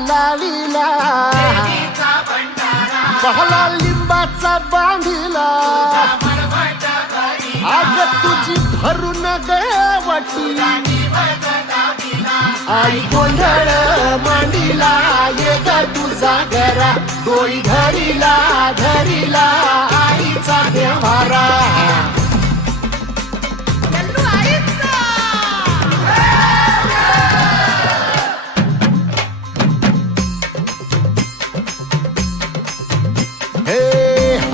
लाविला बहला लिंबाचा बांधिला आग तुझी भरून गवटी आई गोंधळ मांडीला ये ग तुझा घरा डोई धरीला धरीला आईचा देवारा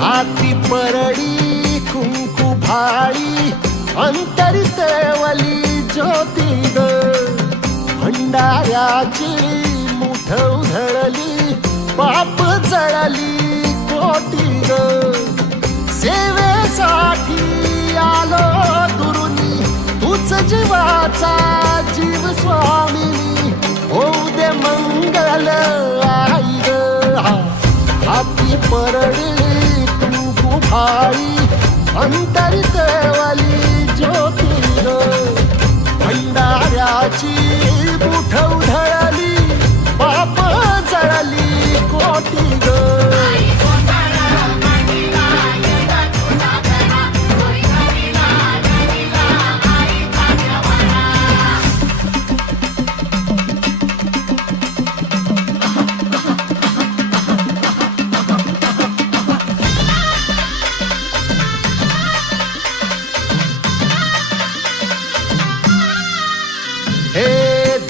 हाती परडी कुंकू भाळी अंतरी तेवली ज्योती ग भंडाऱ्याची मुठ उधळली पाप जळली कोटी ग सेवेसाठी आलो दुरुनी तूच जीवाचा जीव स्वामिनी होऊ दे मंगल आई ग हाती परडी भाई अंतरित वाली ज्योती ग भंडाऱ्याची मुठ उधळली पाप जळली कोटी ग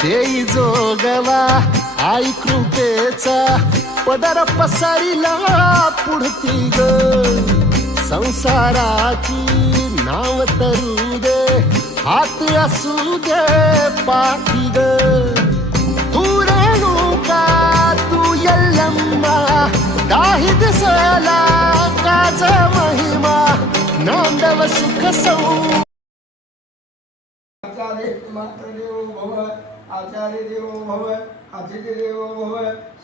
देई जोगवा आई कृपेचा पदर पसरिला पुढती ग संसाराची नाव तरू दे हात असू दे पाठी ग तू रेणुका तू यल्लम्मा काही दिसला काज महिमा नांदव सुख सौ आचार्य देवो भव अतिथि देवो भव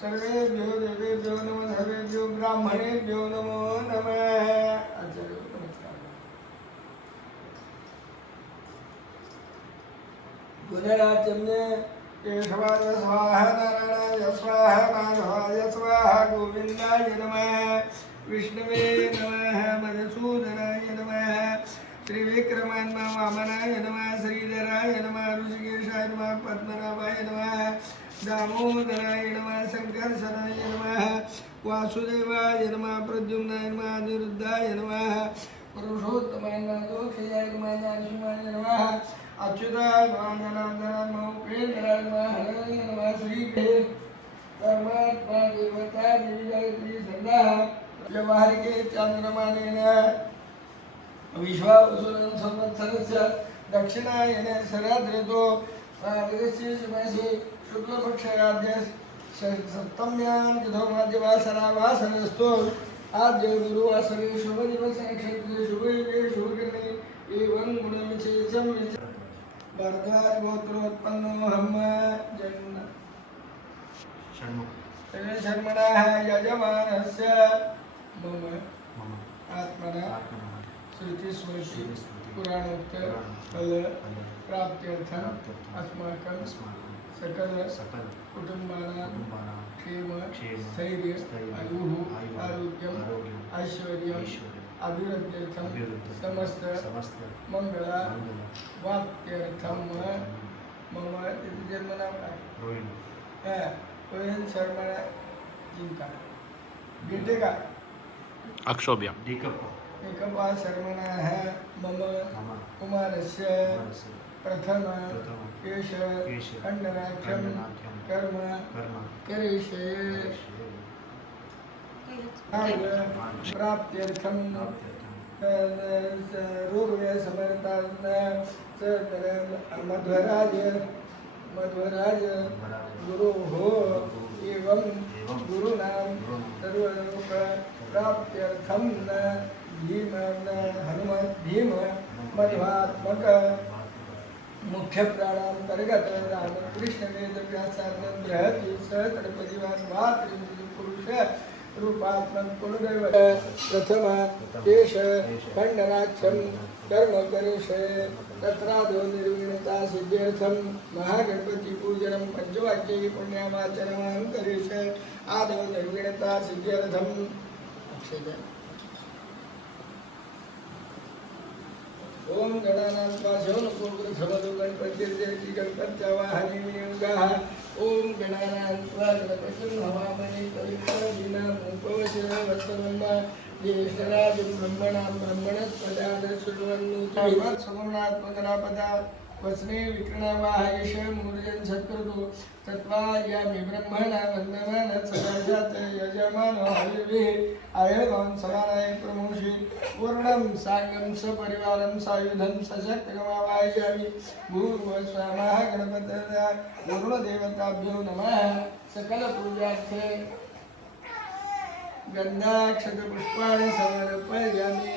सर्वेभ्यो देवेभ्यो नमः सर्वेभ्यो ब्राह्मणेभ्यो नमो नमः आचार्य नमस्कार गुणराजन्य केशवाय स्वाहा नारायणाय स्वाहा माधवाय स्वाहा गोविंदाय नमः विष्णवे नमः मधुसूदनाय नमः त्रिविक्रमान्मा वामनाय नमः श्रीधराय नमः ऋषिकेशाय नमः पद्मनाभाय नमः दामोदराय नमः शंकर्षणाय नमः वासुदेवाय नमः प्रद्युम्नाय नमः अनिरुद्धाय नमः पुरुषोत्तमाय नमः दोक्षयाय नमः ज्ञानशून्याय नमः अच्युताय नमः जनार्दनाय नमः उपेन्द्राय नमः हराय नमः श्रीके परमात्मा देवता देवी गायत्री सदा व्यवहारिके चंद्रमानेन विश्वावसुरं संवत्सरस्य दक्षिणायने शरदृतो मार्गशीर्षमासे शुक्लपक्षाद्य सप्तम्यां तिथौ आद्य गुरुवासरे शुभदिवसे नक्षत्रे शुभयुगे शुभकर्णे एवं गुणविशेषं भरद्वाज गोत्रोत्पन्नो हम जन्म शर्मणः यजमानस्य मम आत्मना श्रुति स्मृति पुराणोक्त फल प्राप्त्यर्थम अस्माकं सकल कुटुंबानां क्षेम स्थैर्य आयुः आरोग्यम ऐश्वर्यम अभिवृद्ध्यर्थम समस्त मंगला वाप्त्यर्थम मम जन्म नाम काय रोहित शर्मा जिंका बेटे का अक्षोभ्य एकपा शर्मणः मम कुमारस्य प्रथम केश खण्डनाख्यं कर्म करिष्ये प्राप्त्यर्थं रोगव्य समर्तान् मध्वराज गुरोः एवं गुरुणां सर्वलोक प्राप्त्यर्थं भीम हनुमत भीम मध्वात्मक मुख्य प्राणांतर्गत रामकृष्ण वेद व्यासार्थ बृहति सहस्रपरिवार पुरुष रूपात्मक कुलदैव प्रथम केश खंडनाक्षम कर्म करिष्ये तत्रादो निर्विघ्नता सिद्ध्यर्थम महागणपति पूजनम पंचवाक्ये पुण्यामाचरणं करिष्ये आदो निर्विघ्नता सिद्ध्यर्थम अक्षय ओम गणानां शोनकोग्रधवदो गणपतिर्देवी गणपत्यावाहनीयोगाः ओम गणानां गणपतिं हवामहे कविं वत्सवन्म ज्येष्ठराजं ब्रह्मणां ब्रह्मणस्पदाद शृण्वन्नोति समनात् पुनरापदा वसने विक्रणावाहयश मूर्जन सत्कृतो तत्त्वायामि ब्रह्मणा वन्दमान सदाशात् यजमानो हविर्भिः आयुधं समानाय प्रमुषि पूर्णं साङ्गं सपरिवारं सायुधं सशक्तकमावाहयामि भूर्भुवस्वामः गणपतये पूर्णदेवताभ्यो नमः सकलपूजार्थे गन्धाक्षतपुष्पाणि समर्पयामि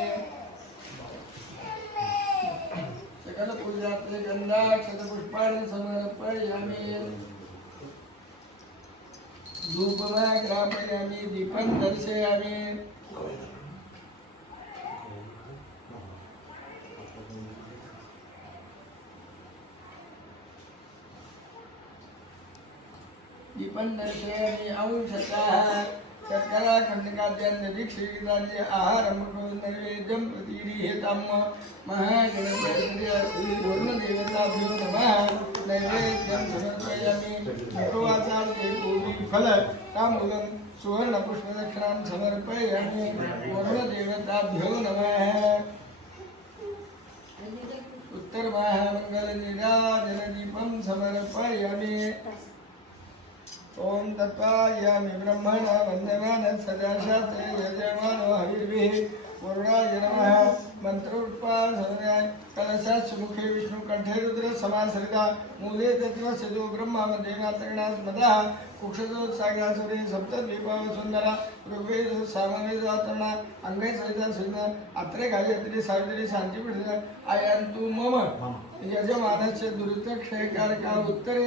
सकलपूजार्थे गन्धाक्षतपुष्पाणि समर्पयामि धूपमाग्रापयामि दीपं दर्शयामि दीपं दर्शयामि अंशतः शर्करा खण्डकाद्यान्नदीक्षितानि आहारं नैवेद्यं प्रतिगृह्यताम् महागणपतये वरुणदेवताभ्यो नमः नैवेद्यं समर्पयामि उपवासार्थे पूर्वीफल ताम्बूलं सुवर्णपुष्पदक्षिणां समर्पयामि वरुणदेवताभ्यो नमः उत्तरमहामङ्गलनीराजनदीपं समर्पयामि ओम तत्त्वायामि ब्रह्मणा वन्दमान सदाशात् यजमानो हविर्भिः वरुणाय नमः मंत्रोत्पादनाय कलशास्य मुखे विष्णुकण्ठे रुद्र समाश्रिता मूले तत्त्व सिद्धो ब्रह्मा देवात्रिणास्मदः कुक्षतो सागरासुरे सप्तद्वीपाः सुन्दरा ऋग्वेद सामवेद अथर्वणा अंगे सहिता सुन्दर अत्रे गायत्री सावित्री शान्तिपीठा आयान्तु मम यजमानस्य दुरितक्षयकारका उत्तरे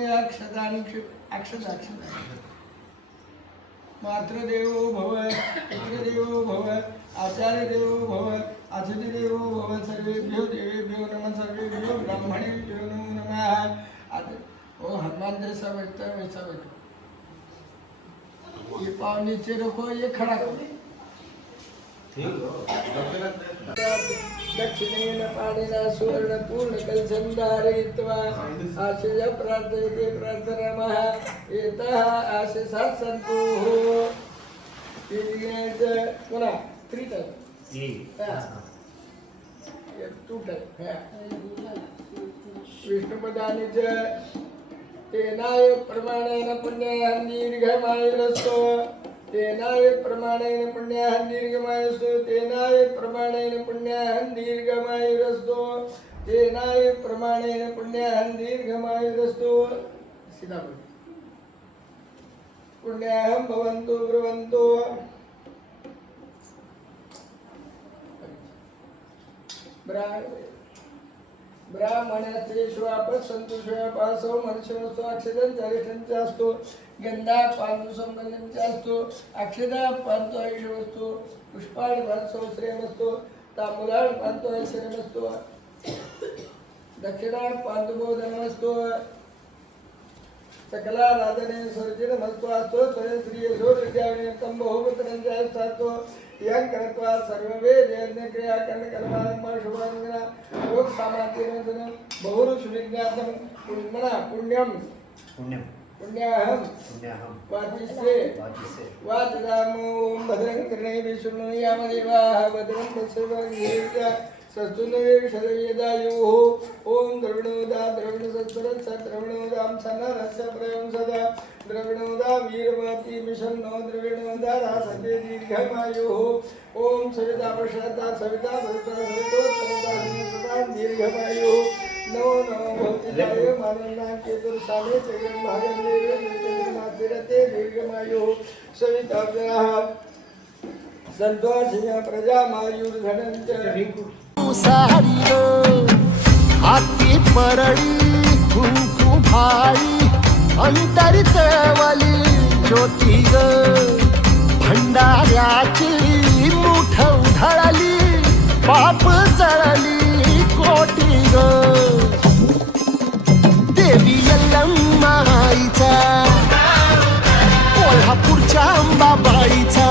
अक्षदाक्षदा मातृदेवो भव पितृदेवो भव आचार्यदेवो भव अतिथिदेवो भव सर्वेभ्यो देवेभ्यो नमः सर्वेभ्यो ब्राह्मणेभ्यो नमो नमः ओ हनुमान जैसा बैठता है वैसा बैठो ये पाँव नीचे रखो ये खड़ा करो दक्षिणेन पाणिना सुवर्ण पूर्ण कलशं धारयित्वा आशय प्रार्थयते प्रार्थयामः एतः आशीषात् सन्तु पुनः 3 टाइम टू टाइम विष्णुपदानि च तेनाय प्रमाणेन पुण्यः दीर्घमायुरस्तो तेनाय प्रमाणेन पुण्यः दीर्घमायुरस्तो तेनाय प्रमाणेन पुण्यः दीर्घमायुरस्तो तेनाय प्रमाणेन पुण्यः दीर्घमायुरस्तो सीधा बोल पुण्यं भवन्तु ब्रुवन्तु ब्राह्मणस्य श्वापसन्तु श्वापासो मनुष्यवस्तु अक्षदं चरिष्ठं चास्तु गन्धा पान्तु सम्बन्धं चास्तु अक्षदा पान्तु आयुषवस्तु पुष्पाणि पान्तु श्रेयमस्तु ताम्बूलानि पान्तु ऐश्वर्यमस्तु दक्षिणा पान्तु बोधनमस्तु सकलाराधने सर्जनमस्तु अस्तु स्वयं श्रीयशो विद्याविनियतं बहुपुत्रं जायस्थास्तु यं कृत्वा सर्ववेदयज्ञक्रिया कर्मकर्मारम्भ शुभाङ्गना योग सामाध्यमेन बहुरुषविज्ञातं पुण्यं पुण्याहं वाचिष्ये वाचदामो भद्रं कर्णेभिः शृणुयाम देवाः भद्रं पश्येम सस्तुनवेक्षदयदायुः ओम द्रविणोदा द्रविणसत्वरत् द्रविणोदां सन्नरस्य प्रयं सदा द्रविणोदा वीरवती मिशन्नो द्रविणोदा रासते दीर्घमायुः ओम सविता प्रसादा सविता भरता सवितोत्तरता सविता दीर्घमायुः नमो नमो भक्तिदाय मानन्ना केतुर्सामे चक्रं भागं देवे मातिरते दीर्घमायुः सविताभ्याः संतोषिया प्रजामायुर्धनं च सारी हाती परळी कुंकू भाई अंतरितवली ज्योती ग भंडाऱ्याची मुठ उधळली पाप जळली कोटी ग देवी यल्लम्मा आईचा कोल्हापूरच्या अंबाबाईचा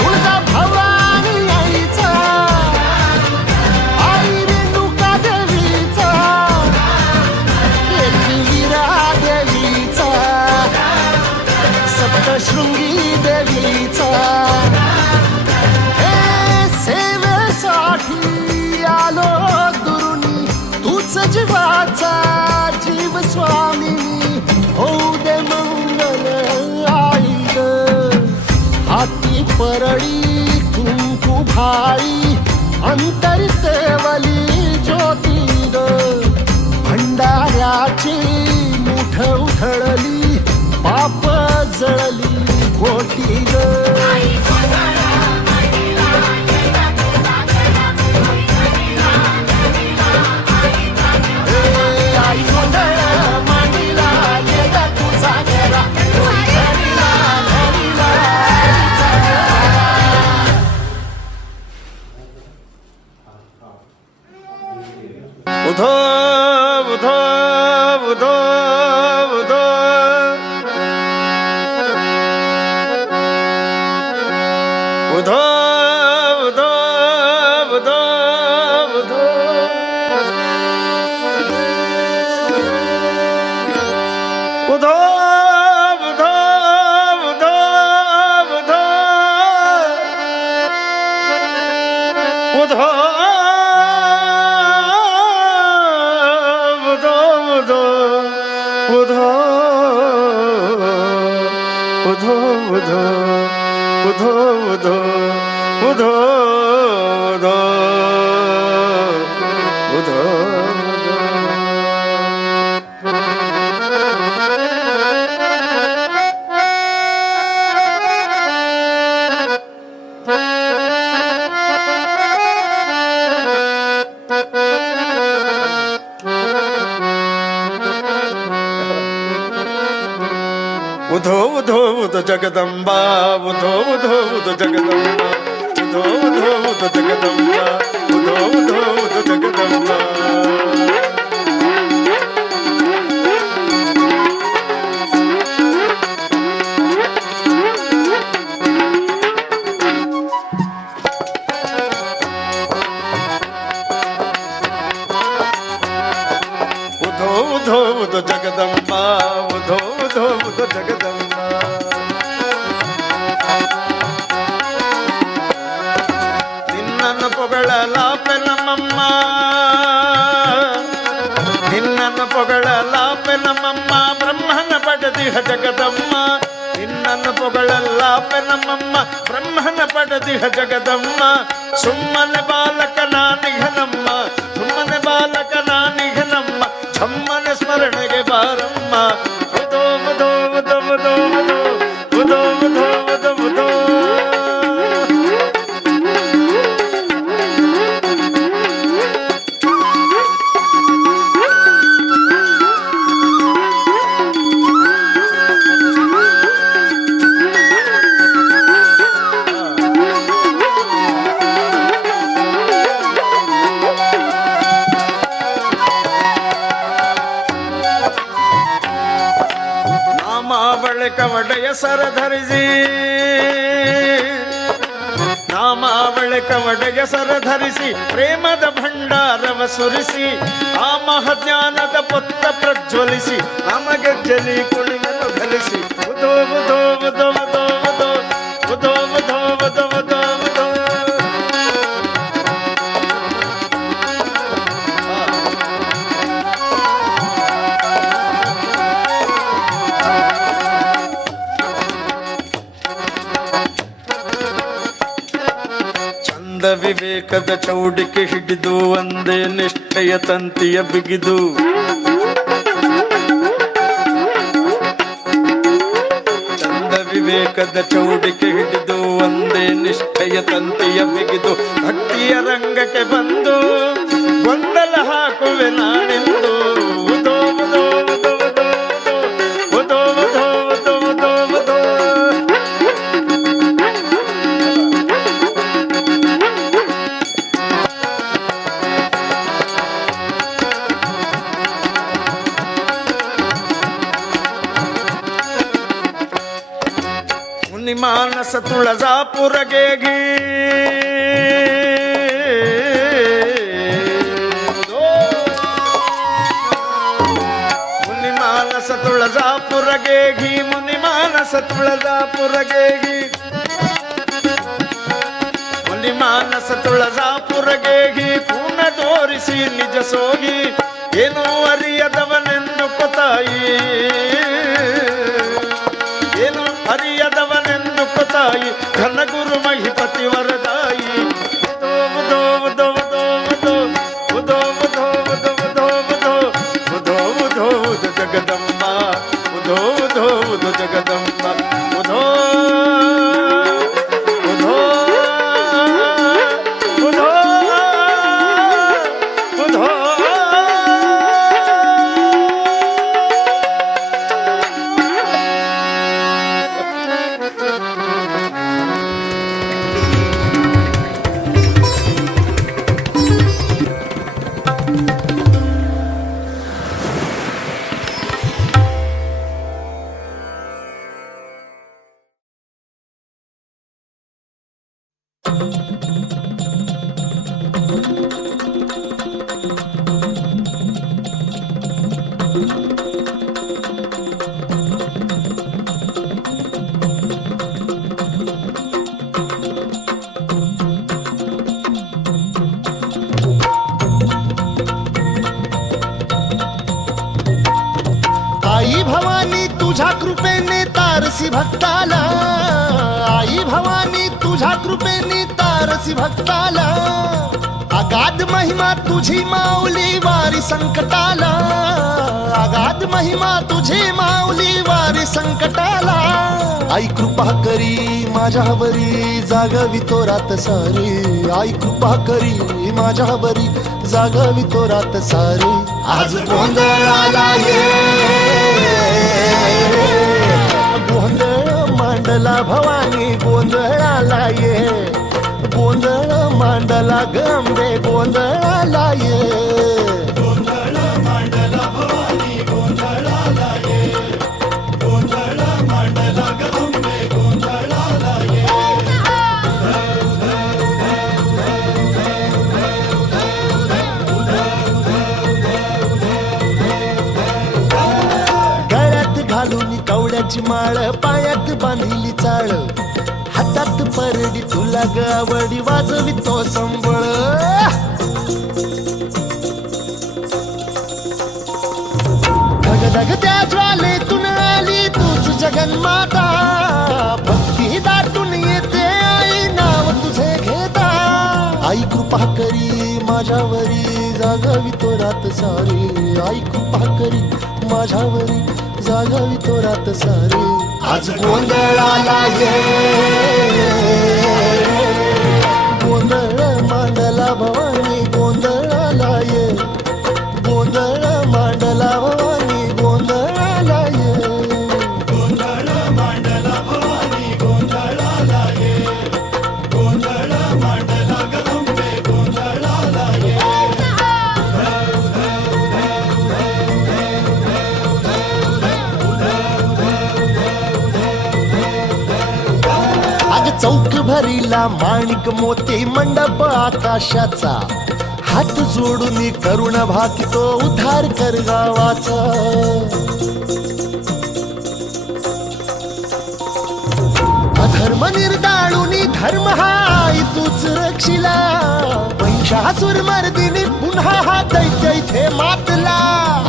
तुळजा भवानी आईचा आई रेणुका देवीचा एकविरा देवीचा सप्तशृंगी देवीचा हे सेवेसाठी आलो दुरुनी तूच जीवाचा जीव स्वामिनी होऊ दे मंगल आई ग हाती परळी कुंकू भाळी अंतरतेवली ज्योती ग भंडाऱ्याची मुठ उधळली पाप जळली कोटी ग आई गोंधळ मांडीला येगा तुझा घरा घरीला घरीला आईचा घरा. उधो उधो उधो उधो उधो उधो उधो उधो उधो उधो उधो उधो उधो उधो उधो उधो जगदम्बा उधो उधो उधो जगदम्बा उधो उधो उधो जगदम्बा उधो उधो उधो जगदम्बा उधो उधो उधो जगदम्बा उधो उधो उधो जगदम्बा ನಿನ್ನನ್ನು ಪೊಗಳಲಾಪೆ ನಮ್ಮಮ್ಮ ನಿನ್ನನ್ನು ಪೊಗಳಲಾಪೆ ನಮ್ಮಮ್ಮ ಬ್ರಹ್ಮನ ಪಡೆದಿಹ ಜಗದಮ್ಮ ನಿನ್ನನ್ನು ಪೊಗಳಲಾಪೆ ನಮ್ಮಮ್ಮ ಬ್ರಹ್ಮನ ಪಡೆದಿಹ ಜಗದಮ್ಮ ಸುಮ್ಮನೆ ಬಾಲಕ ನಾನಿಘನಮ್ಮ ಸುಮ್ಮನೆ ಬಾಲಕ ನಾನಿಘನಮ್ಮ ಛಮ್ಮನೆ ಸ್ಮರಣೆಗೆ ಬಾರಮ್ಮ ಉದೋ ಉದೋ ಉದೋ ಉದೋ ಉದೋ ಉದೋ ಉದೋ ಉದೋ ಕವಡೆಯ ಸರ ಧರಿಸಿ ನಾಮಾವಳೆ ಕವಡೆಯ ಸರ ಧರಿಸಿ ಪ್ರೇಮದ ಭಂಡಾರವ ಸುರಿಸಿ ಆ ಮಹಜ್ಞಾನದ ಪುತ್ರ ಪ್ರಜ್ವಲಿಸಿ ನಮಗೆ ಜಲಿ ಕುಳಿಯನ್ನು ಧರಿಸಿ ಉದೋ ಉದೋ ಉದೋ ಉದೋ ಉದೋ ಉದೋ ಉದೋ ಉದೋ ಉದೋ ಉದೋ ವಿವೇಕದ ಚೌಡಿಕೆ ಹಿಡಿದು ಒಂದೇ ನಿಷ್ಠೆಯ ತಂತಿಯ ಬಿಗಿದು ಚಂದ ವಿವೇಕದ ಚೌಡಿಕೆ ಹಿಡಿದು ಒಂದೇ ನಿಷ್ಠೆಯ ತಂತಿಯ ಬಿಗಿದು ಭಕ್ತಿಯ ರಂಗಕ್ಕೆ ಬಂದು ಗೊಂದಲ ಹಾಕುವೆ ನಾನೆಂದು ಉದೋ ಉದೋ ಉದೋ ಉದೋ ಉದೋ ಉದೋ ಉದೋ ಉದೋ ಉದೋ मुनी मानस तुळजापूर गेगी मुनी मानस तुळजापूर गेगी मुनी मानस तुळजापूर गेगी मुनी मानस तुळजापूर गेगी पूर्ण तोरिಸಿ ನಿಜ ಸೋಗಿ ಏನೋ ಅರಿಯದವನೆಂದು ಕೊತಾಯಿ ಏನು ಅರಿಯದವನೆಂದು ಕೊತಾಯಿ ಘನ ಗುರು ಮಹಿಪತಿ ವರದಾಯಿ ಉದೋ ಉದೋ ಉದೋ ಉದೋ ಉದೋ ಉದೋ ಉದೋ ಉದೋ ಉದೋ ಉದೋ ಉದೋ ಉದೋ ಜಗದಂಬ ಉದೋ ಉದೋ ಉದೋ ಜಗದಂಬ ಉದೋ ಉದೋ ಉದೋ ಉದೋ आई भवानी तुझ्या कृपेने तारसी भक्ताला आई भवानी तुझ्या कृपेने तारसी भक्ताला अगाध महिमा तुझी माऊली वारी संकटाला अगाध महिमा तुझी माऊली वारी संकटाला आई कृपा करी माझ्यावरी जागवी तो रात सारी आई कृपा करी माझ्यावरी जागवी तो रात सारी आज गोंधळाला ये गोंधळ मांडला भवानी गोंधळाला ये गोंधळ मांडला गंबे गोंधळाला ये गोंधळ मांडला भवानी गोंधळाला ये गोंधळ मांडला गंबे गोंधळाला ये गळ्यात घालून कवड्याची माळ पायात बांधिली चाळ हातात परडी तुला गावडी वाजवी तो संबळ धगधग त्या ज्वालेतून आली तूच जगन्माता भक्ती दाटून येते आई नाव तुझे घेता आई कृपा करी माझ्यावरी जागवी तो रात सारी आई कृपा करी माझ्यावरी जागवी तो रात सारी आज गोंधळाला ये गोंधळ मांडला भवानी गोंधळाला ये गोंधळ मांडला भवानी गोंधळाला ये गोंधळ मांडला भवानी गोंधळाला ये गोंधळ मांडला गंबे गोंधळाला ये चौक भरीला माणिक मोती मंडप आकाशाचा हात जोडून करुण भाकितो उद्धार कर गावाचा अधर्म निर्दाळून धर्म हाय तूच रक्षिला महिषासुर मर्दिनी पुन्हा हा दैत्य इथे मातला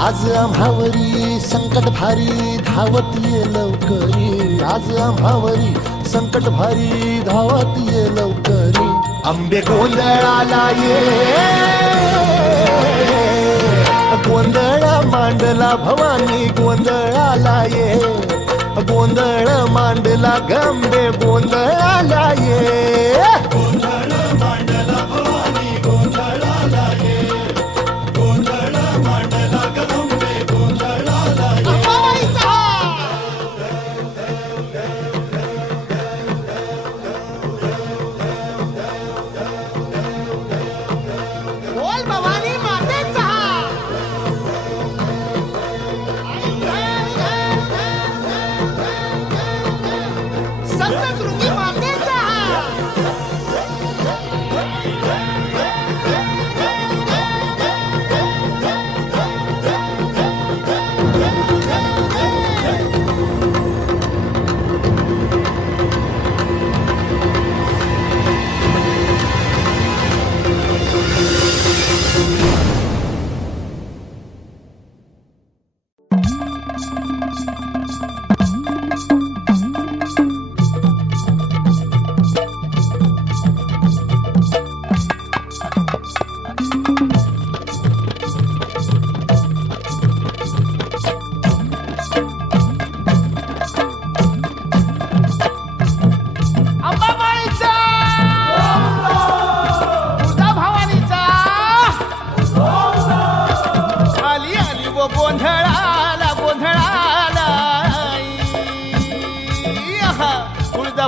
आज आम्हावरी संकट भारी धावत ये लवकरी आज आम्हावरी संकट भारी धावत ये लवकरी आंबे गोंधळाला ये गोंधळ मांडला भवानी गोंधळाला ये गोंधळ मांडला गंबे गोंधळाला ये गोंधळ मांडला भवानी गोंधळाला ये गोंधळ मांडला गंबे गोंधळाला ये बोल भवानी मातेचा संत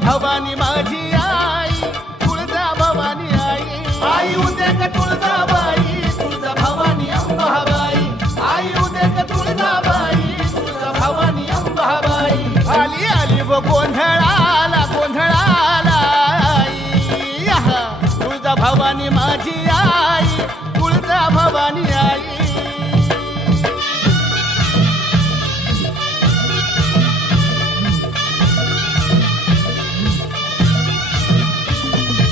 भवानी माझी आई तुळजा भवानी आई आई उदेक तुळजाबाई तुळजा भवानी अंबाबाई आई उदेक तुळजाबाई तुळजा भवानी अंबाबाई आली आली व गोंधळाला गोंधळाला आई आहा, तुळजा भवानी माझी आई तुळजा भवानी आई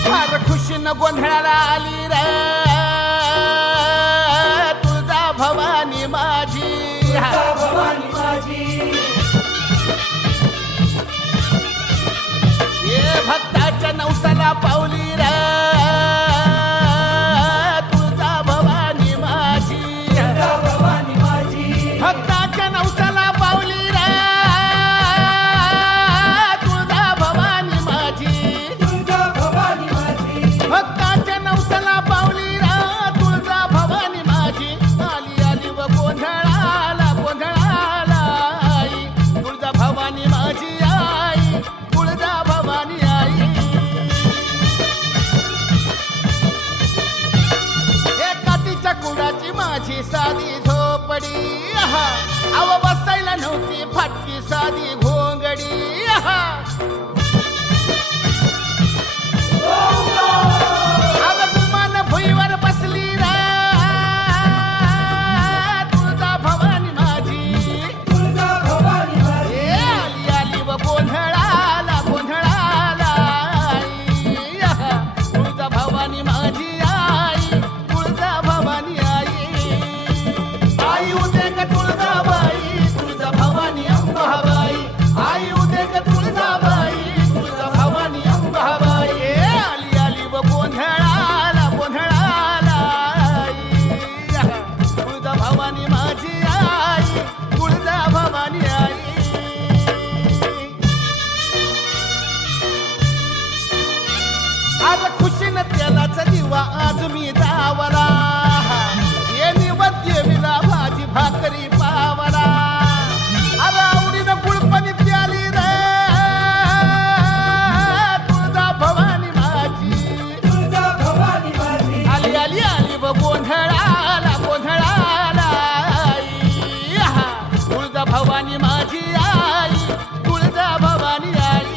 फार खुशीनं गोंधळाला आली रे तुळजा भवानी माझी भवानी माझी ये भक्ताच्या नवसाला पावली रे तुळजा भवानी माझी भवानी माझी भक्ताच्या नवसाला पावली रे तुळजा भवानी माझी तुझा भवानी माझी भक्ताच्या नवसाला पावली रा तुळजा भवानी माझी आली आली व गोंधळाला गोंधळाला आई तुळजा भवानी माझी आई तुळजा भवानी आई हे काठीच्या गुडाची माझी साधी झोपडी आहा, अव बसायला नव्हती फाटकी साधी घोंगडी आहा. अग गुमान भुईवर बसली रा तुळजा भवानी माझी तुझा भवानी माझी ए आली आली व गोंधळाला गोंधळाला आई आहा, तुळजा भवानी माझी आई तुळजा भवानी आई आई उदेक तुळजाबाई तुळजा भवानी अंबाबाई आई उदेक तुळजाबाई तुळजा भवानी अंबाबाई ए आली आली व गोंधळाला गोंधळाला आई आहा, तुळजा भवानी माझी आई तुळजा भवानी आई आज खुशीनं तेलाचा दिवा आज मी दावला ये निवद्य विला भाजी भाकरी पावला आज आवडीनं गुळपणी प्याली रे तुळजा भवानी माझी तुझा भवानी माझी आली आली आली व गोंधळाला गोंधळाला आई आहा, तुळजा भवानी माझी आई तुळजा भवानी आई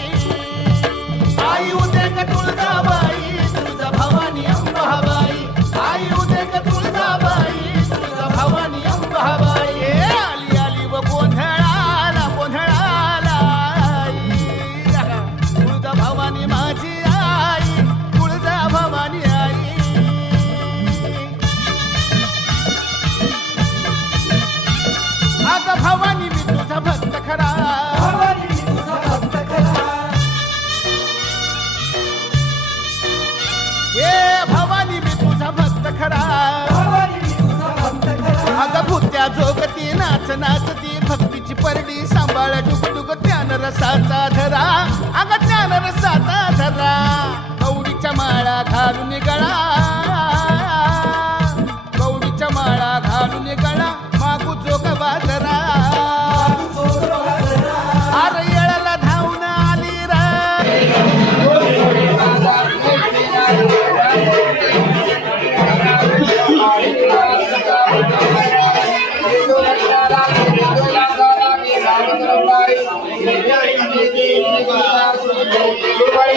आई उदेक तुळजाबाई तुळजा भवानी अंबाबाई आई उदेक तुळजाबाई तुळजा भवानी अंबाबाई ए आली आली व गोंधळाला गोंधळाला आई आहा, तुळजा भवानी माझी आई तुळजा भवानी आई अग भवानी मी तुझा भक्त खरा भवानी तुझा भक्त खरा ए भवानी मी तुझा भक्त खरा भवानी तुझा भक्त खरा अग भूत्या जोगती नाच नाचती भक्तीची परडी सांभाळ डुगडुग ज्ञान रसाचा धरा अग ज्ञान रसाचा धरा कवडीच्या माळा घालून गळा कवडीच्या माळा घालून गळा मागू जोग बाजरा अरे येळाला धावून आली रे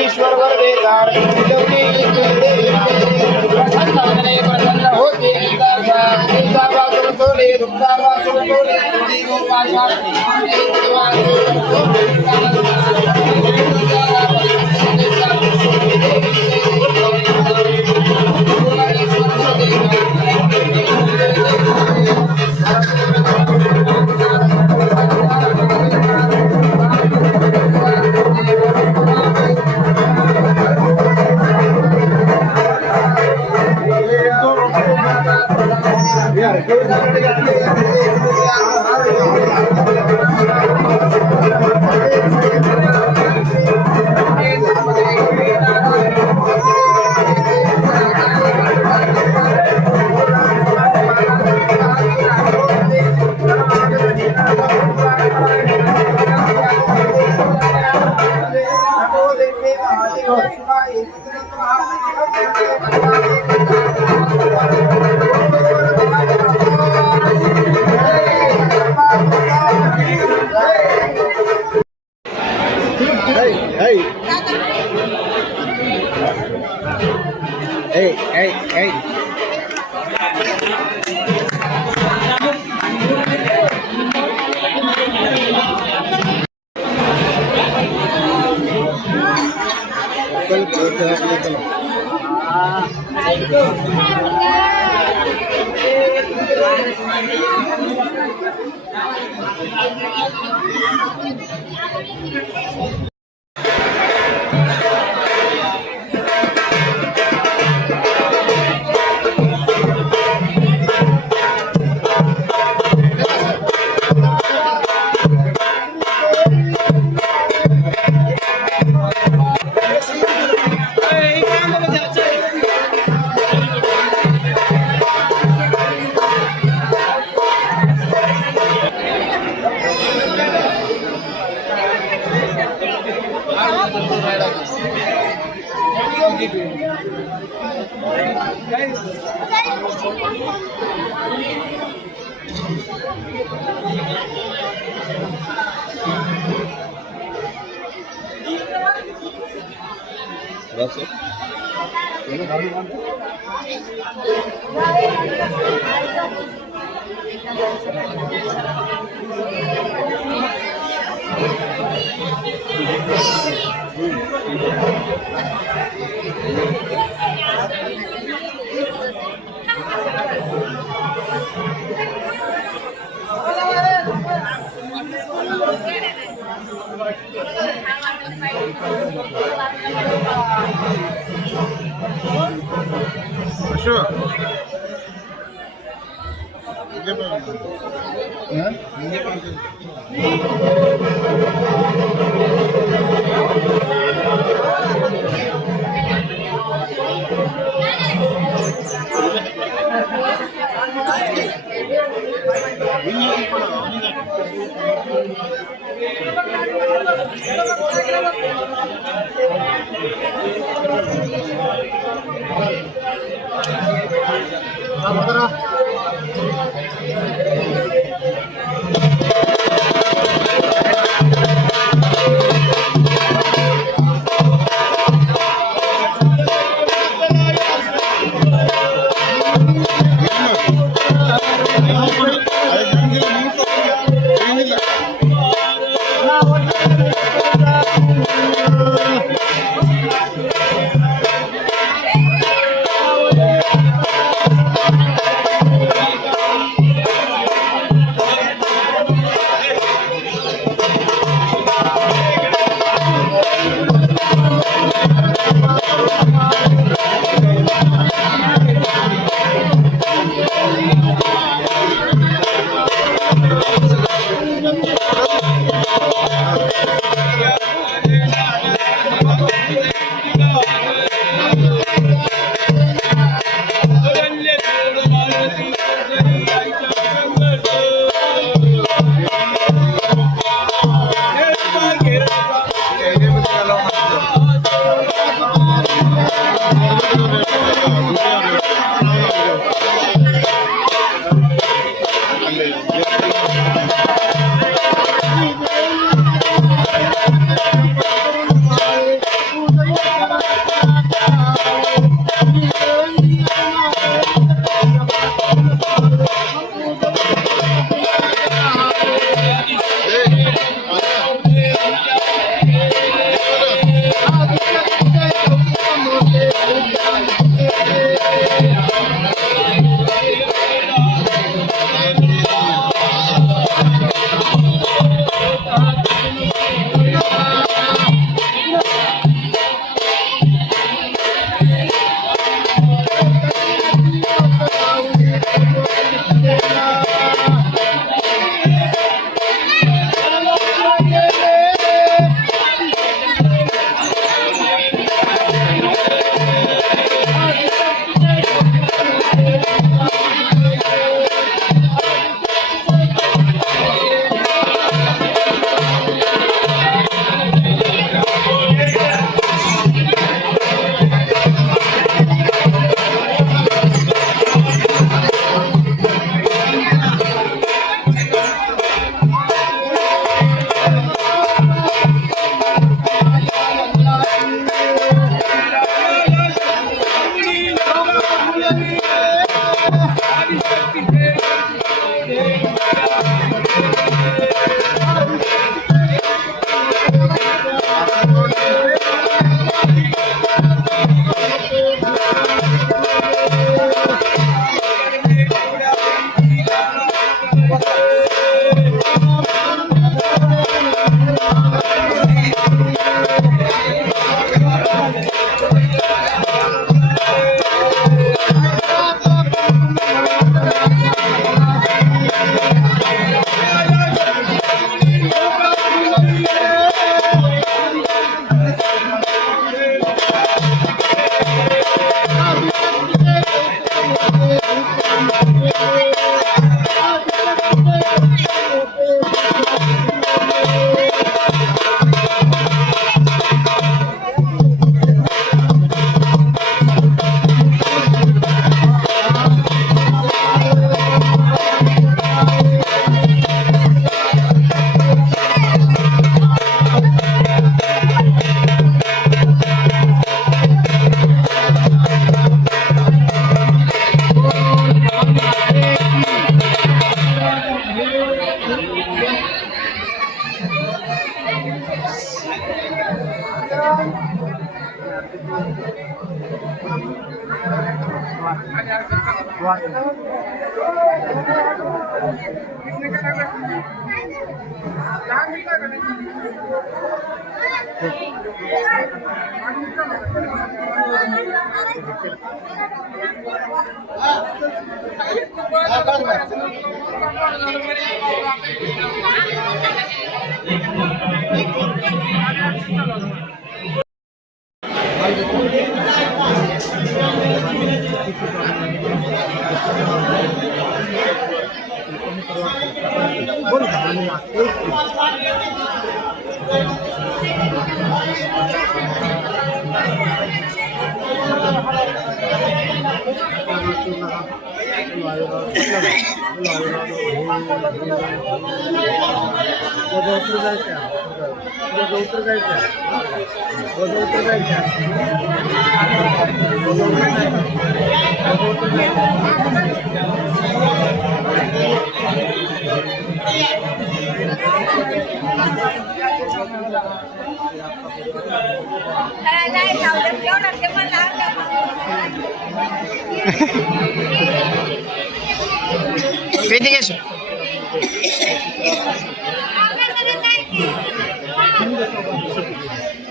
ईश्वर वरदे प्रसन्न होते Yeah.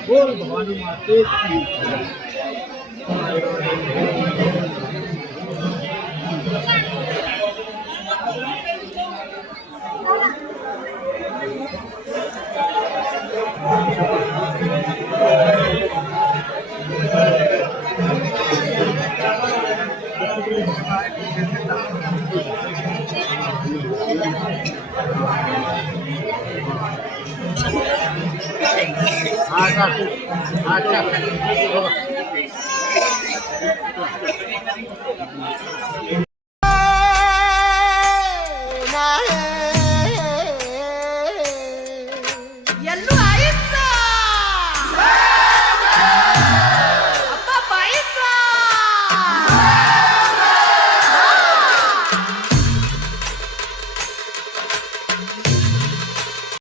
बोल भवानी माते की अच्छा